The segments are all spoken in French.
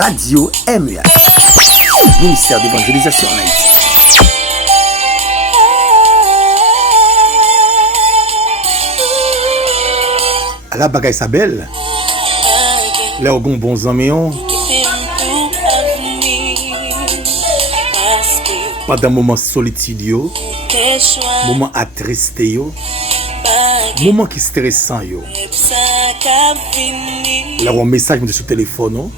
Radio MUH, ministère d'évangélisation en Haïti. À la bagaille sa belle, là où bons amis, pendant moment solitude, moment attristé, moment qui stressant, là où un message sur le téléphone,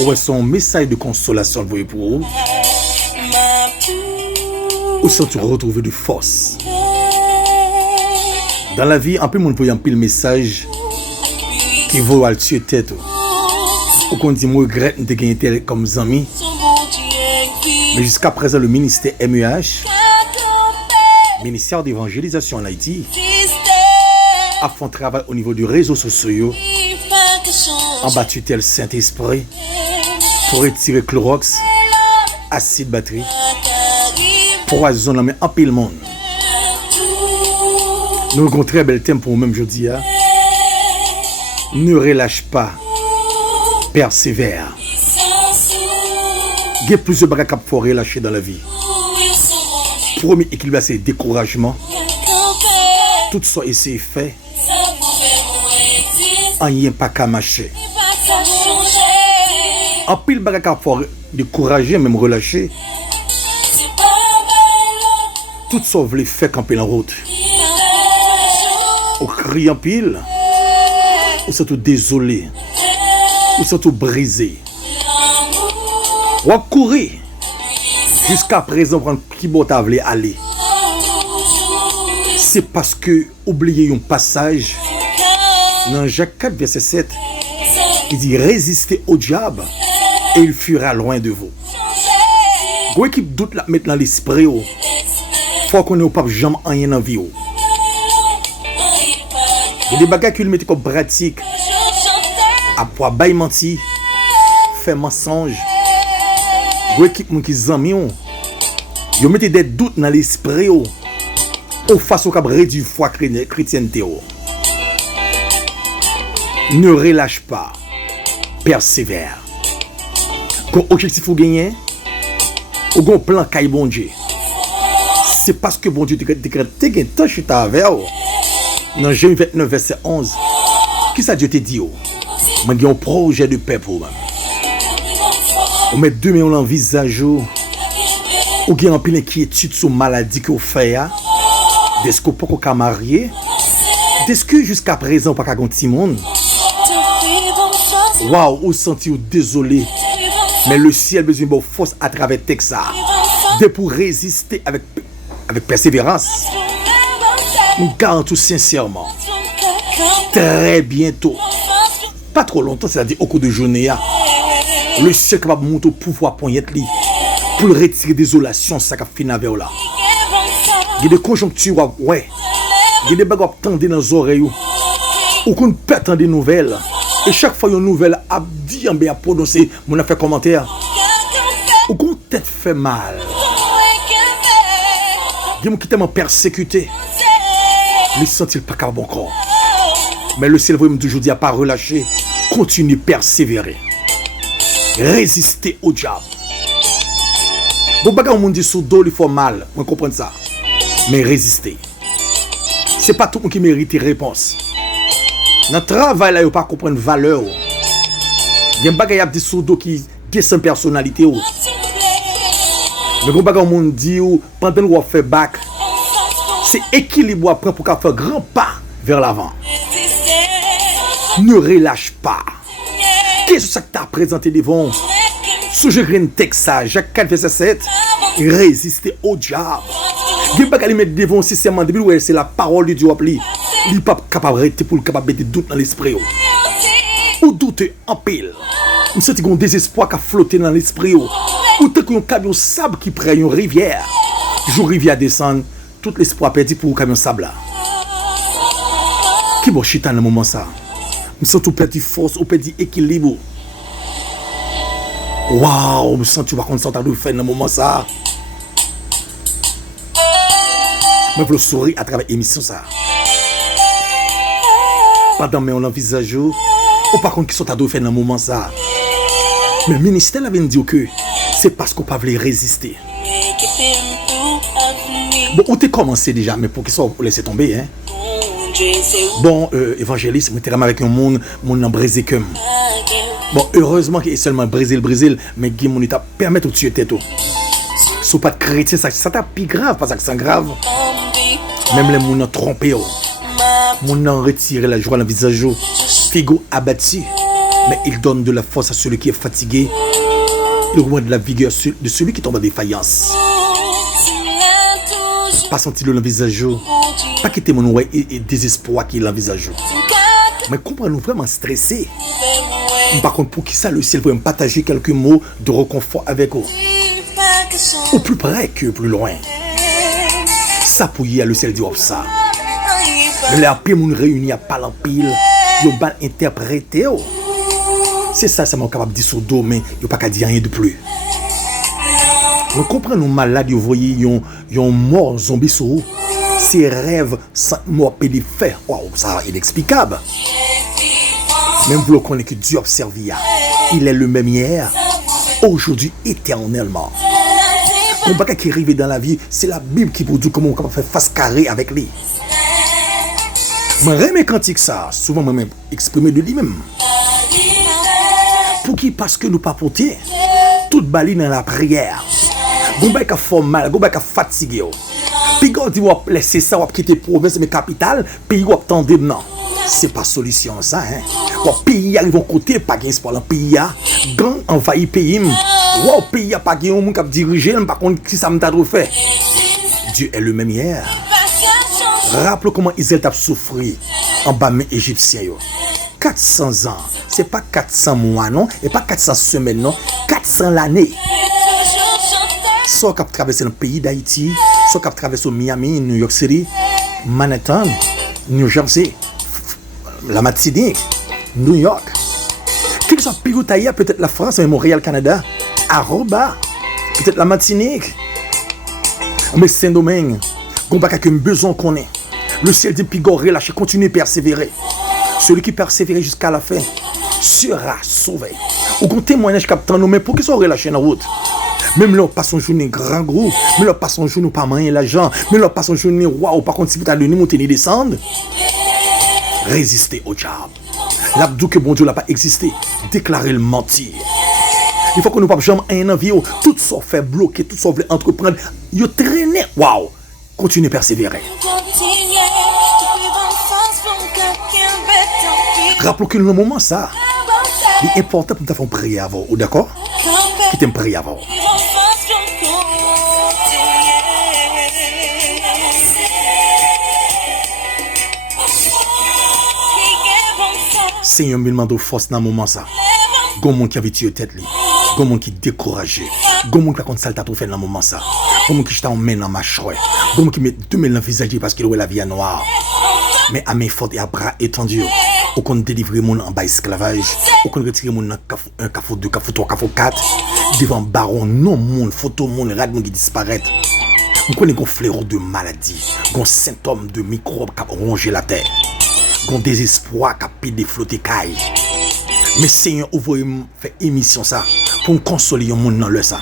ou son message de consolation pour vous, ou sont tu retrouver de force. Dans la vie, un peu mon peut y un pile message qui vaut à tuer tête. Ou qu'on dit moi regrette de gagner comme amis. Mais jusqu'à présent le ministère MUH, ministère d'évangélisation en Haïti, a fait un travail au niveau du réseau social en bas tutelle Saint-Esprit pour retirer Clorox, acide batterie, poison la main en pile monde. Nous avons un très bel thème pour nous-mêmes aujourd'hui. Ne relâche pas, persévère. Il y a plusieurs bagages qu'il faut relâcher dans la vie. Premier équilibre, c'est le découragement. Tout ça essayé fait. On n'y a pas qu'à marcher. En pile bagages qu'il faut décourager, même relâcher. Tout ça vous fait camper en route. Ou crie en pile, ou surtout désolé, ou surtout brisé, ou à courir jusqu'à présent prendre qui bout à aller. C'est parce que oubliez un passage dans Jacques 4 verset 7, il dit résistez au diable et il fuira loin de vous. Vous qui doute la mettre dans l'esprit, faut qu'on ait pas jamais rien dans vie. Il y a des bagages qu'il met comme pratique. À pouvoir bailler menti, faire mensonge. Vous équipe qui zami, vous mettez des doutes dans l'esprit ou face au cap réduit foi chrétienté. Ne relâche pas, persévère. Quand objectif vous gagner, ou gon plan kay bon Dieu. C'est parce que bon Dieu te gagne tant chita avec. Dans Jérémie 29 verset 11, qui ça Dieu te dit? Moi j'ai un projet de paix pour moi. On met deux mains dans le visage, ou j'ai un peu d'inquiétude sur la maladie que vous faites. Est-ce que vous pouvez marier? Est-ce que jusqu'à présent vous n'avez pas de monde? Waouh, vous sentez désolé. Mais le ciel a besoin de force à travers le texte. De pour résister avec persévérance. Nous garantissons sincèrement, très bientôt, pas trop longtemps, c'est-à-dire au cours de journée, le ciel est capable de monter au pouvoir pour le retirer désolation, ça qui finit avec là. Il y a des conjonctures, ouais. Il y a des bagages qui attendent dans les oreilles, ou qu'on peut attendre des nouvelles. Et chaque fois, une nouvelle a dit, a prononcé, on a fait commentaire, ou qu'on tête fait mal. Il y a des gens qui tellement persécutés. Ne sent-il pas capable encore. Mais le ciel veut toujours dire à pas relâcher. Continuez, persévérer. Résister au diable. Bon bagarre, on dit sous dos, il faut mal. On comprend ça. Mais résister. C'est pas tout le monde qui mérite réponse. Dans le travail, là, il ne pas comprendre valeur. Il y a un bagage qui dit sous dos qui descend personnalité. Mais bon bagarre, on dit pendant qu'on fait bac. C'est équilibre après pour faire un grand pas vers l'avant. Ne relâche pas. Qu'est-ce que ça t'a présenté devant? Suggérer un texte, Jacques 4, verset 7. Résister au diable. Il n'y a pas qu'à lui mettre devant si c'est la parole de Dieu. Il n'est pas capable de rester pour le capable de mettre doute dans l'esprit. Ou doute en pile. Ou sent un désespoir qui a flotté dans l'esprit. Ou tant qu'un camion sable qui prend une rivière. Jour rivière descend. Tout l'espoir perdu pour le camion sable là. Qui bon chita dans le moment ça? Nous sens tout perdu force, ou perdu équilibre. Waouh, nous sens tu vas contre ça de faire dans le moment ça. Moi je veux sourire à travers l'émission ça. Pendant mais on envisage Ou par contre, qui sont à faire dans le moment ça. Mais le ministère avait dit que c'est parce qu'on ne peut pas résister. Bon, où t'es commencé déjà, mais pour qu'ils soient laissés tomber, hein. Bon, évangéliste, moi, t'es avec un monde en brisé comme. Bon, heureusement qu'il est seulement Brésil, mais qui mon état permet de tuer tête. Si pas de chrétien, ça t'a plus grave, parce que c'est grave. Même les gens ont trompé, les gens ont retiré la joie dans le visage, figo abattu, mais il donne de la force à celui qui est fatigué, il augmente de la vigueur de celui qui tombe en défaillance. Pas sentir le visage, pas quitter mon ouïe et désespoir qui est dans le visage. Mais comprenez-nous vraiment stressé. Par contre, pour qui ça, le ciel peut me partager quelques mots de réconfort avec eux. Au plus près que plus loin. Ça pour y aller, le ciel dit ça. Les appuis moun réunis à parler en pile, ils ont interprété. C'est ça, c'est mon capable de dire sur le dos, mais ils n'ont pas qu'à dire rien de plus. Vous comprenez, nous malades, vous voyez, ils ont mort zombie sur eux. Ces rêves sans mort pédé fait. Waouh, ça est inexplicable. Même vous le connaissez que Dieu observe, il est le même hier, aujourd'hui, éternellement. On va qui arrive dans la vie, c'est la Bible qui vous dit comment on peut faire face carré avec lui. Mais remets cantique ça, souvent moi-même exprimé de lui-même. Pour qui? Parce que nous pas porter toute baline dans la prière. Gomba qui fait mal, Gomba qui fatigué. Puis quand vous laisser ça, vous quitter province mais capitale, puis vous attendez non. C'est pas solution ça hein. Bon pays arrive au côté pas gain pour le pays a gang envahi pays. Wow pays a pas gain on cap diriger par contre qui ça me t'a trop fait. Dieu est le même hier. Rappelez comment Israël t'a souffert en bas mes égyptiens yo. 400 ans, c'est pas 400 mois non, et pas 400 semaines non, 400 l'année. Soit cap traverser le pays d'Haïti, soit cap traverser Miami, New York City, Manhattan, New Jersey, la Martinique, New York. Qu'il soit Pigoutaïa, peut-être la France, mais Montréal, Canada, Aruba, peut-être la Martinique, mais Saint-Domingue, qu'on n'a qu'un besoin qu'on ait. Le ciel dit Pigoré, lâchez, continuez à persévérer. Celui qui persévère jusqu'à la fin sera sauvé. Ou qu'on témoignage captant nous, mais pour qu'ils soient relâchés dans la route. Même là, on passe en journée grand groupe, mais là, on passe en journée pas moyen l'argent, mais là, on passe en journée waouh, par contre, si vous avez donné monter ni descendre, résistez au diable. L'abdou que bon Dieu n'a pas existé, déclarez le mentir. Il faut que nous ne pas jamais un envie, tout ça fait bloquer, tout ça veut entreprendre, vous traînez, waouh, continuez à persévérer. Rappelons que le moment ça, il est important pour nous faire prier avant, d'accord? Qui t'aime prier avant. Seigneur, me demande de force dans le moment ça. Gon monde qui avait tué tête li. Gon monde qui découragé. Gon monde qui a contre ça t'a fait dans le moment ça. Gon monde qui j't'a en main dans ma choix. Gon monde qui met deux mains dans le visage parce qu'il voit la vie noire. Mais à main forte et à bras étendus. Ou qu'on délivre mon en bas esclavage, ou qu'on retire mon un cafou 2, cafou 3, cafou 4, devant baron, non mon, photo mon, rad mon qui disparaît. On connaît qu'on fléau de maladie, qu'on symptôme de microbes qui ont rongé la terre, qu'on désespoir qui a pédé flotter caille. Mais Seigneur, vous voyez me faire émission ça, pour me consoler mon dans le ça.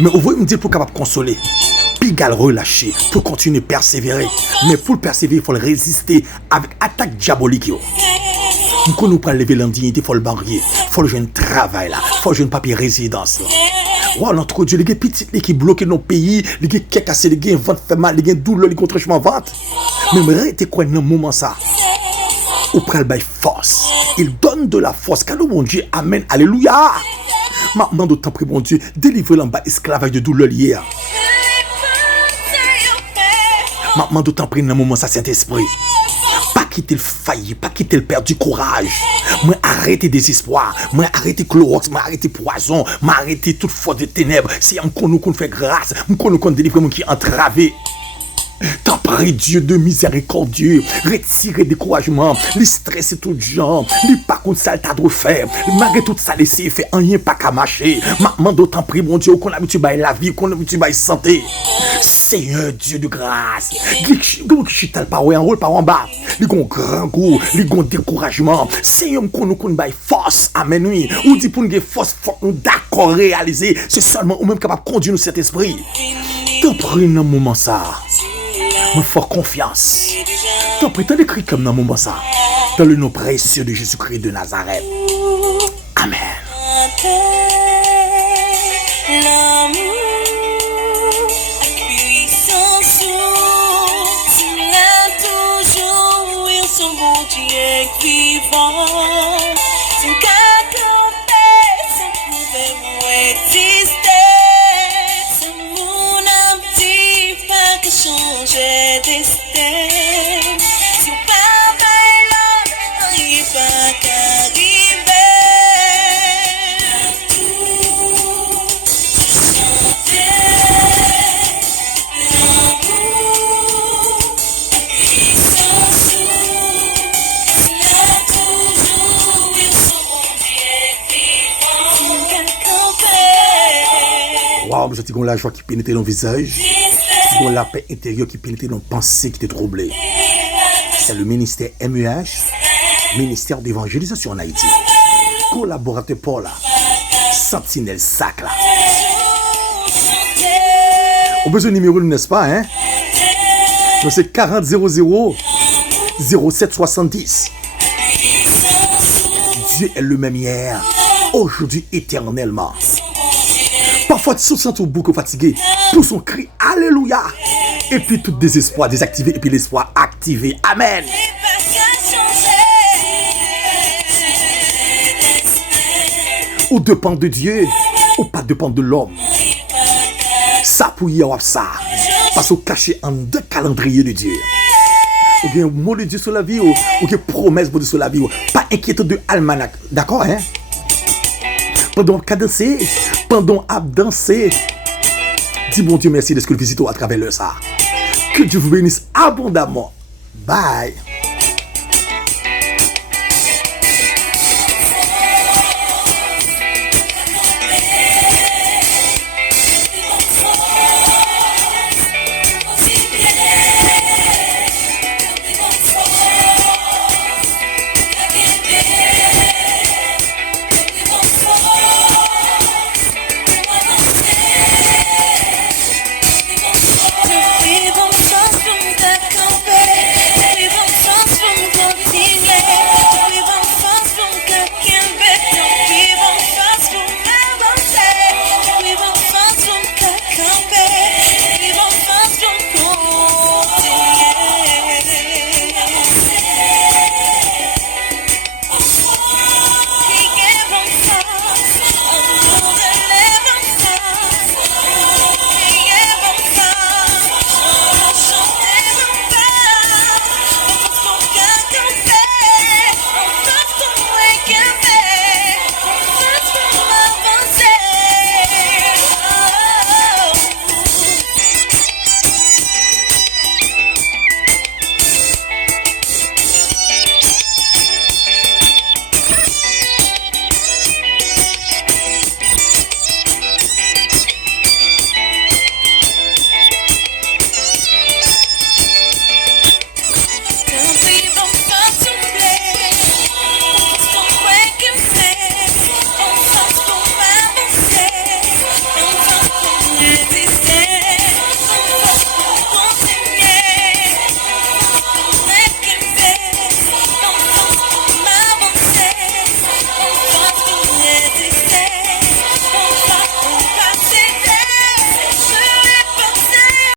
Mais vous voyez me dire pour capable consoler. Pigal relâché, pour continuer à persévérer. Mais pour le persévérer, il faut le résister avec attaque diabolique. Quand nous prenons lever l'indignité, il faut le barrier. Il faut le jeune travail là. Il faut le jeune papier résidence là. Wow, notre Dieu, les gens petits qui bloquent nos pays, les gens qui cassent, les gens vente fait mal, les gens douleur, les gens tranchement vente. Mais arrêtez quoi dans le moment ça. Ou prend le force. Il donne de la force. Car mon Dieu, amen, alléluia. Maintenant, d'autant prie, mon Dieu, délivre l'en-bas esclavage de douleur hier. Maintenant, d'autant prie dans le moment ça, Saint-Esprit. Pas quitter le failli, pas quitter le perdre du courage. Moi, arrêtez désespoir. Moi, arrêtez chlorox, moi, arrêtez poison. Moi, arrêtez toute force de ténèbres. Si on connaît qu'on fait grâce, on connaît qu'on délivre mon qui est entravé. T'en prie Dieu de miséricordieux, retirez découragement, le stress et tout genre, les pas contre ça t'as trop faire, malgré tout ça laisser fait rien pas qu'à marcher. Maintenant d'autant prie mon Dieu qu'on a habitué à la vie, qu'on a habitué à la santé. Seigneur Dieu de grâce. Donc, je suis pas en haut, pas en bas. Les gon grand goût, les gon découragement. Seigneur, nous qu'on bail force. Amen, oui. Ou dit pour nous force, nous d'accord réaliser. C'est seulement ou même capable de conduire nous cet esprit. T'en prie dans le moment ça. Me faire confiance. T'en prie, t'en écrit comme dans le moment ça. Dans le nom précieux de Jésus-Christ de Nazareth. Amen. L'amour, puissant tu l'as toujours, ils sont bons, tu es vivant. C'est qu'à camper, ça pouvait exister. C'est mon petit pas que changer destin. Si on parle de l'homme, on y va qu'arriver. Wow, je dis la joie qui pénètre dans le visage. C'est la paix intérieure qui pénètre dans la pensée qui t'est troublée. C'est le ministère MEH, ministère d'évangélisation en Haïti. Collaborateur Paul, Sentinelle Sacla. On besoin de numéro, n'est-ce pas, hein? Donc c'est 40 00 07 70. Dieu est le même hier, aujourd'hui, éternellement. Parfois, tu te sens beaucoup fatigué. Pour son cri, Alléluia. Et puis, tout désespoir désactivé. Et puis, l'espoir activé. Amen. Ou dépend de Dieu, ou pas dépend de l'homme. Ça pour y avoir ça. Parce qu'on caché en deux calendriers de Dieu. Ou bien, mot de Dieu sur la vie, ou bien, promesse de Dieu sur la vie. Pas inquiétude de almanach. D'accord, hein? Pendant qu'à danser, pendant à danser, dis bon Dieu merci de ce que le visite à travers le ça. Que Dieu vous bénisse abondamment. Bye.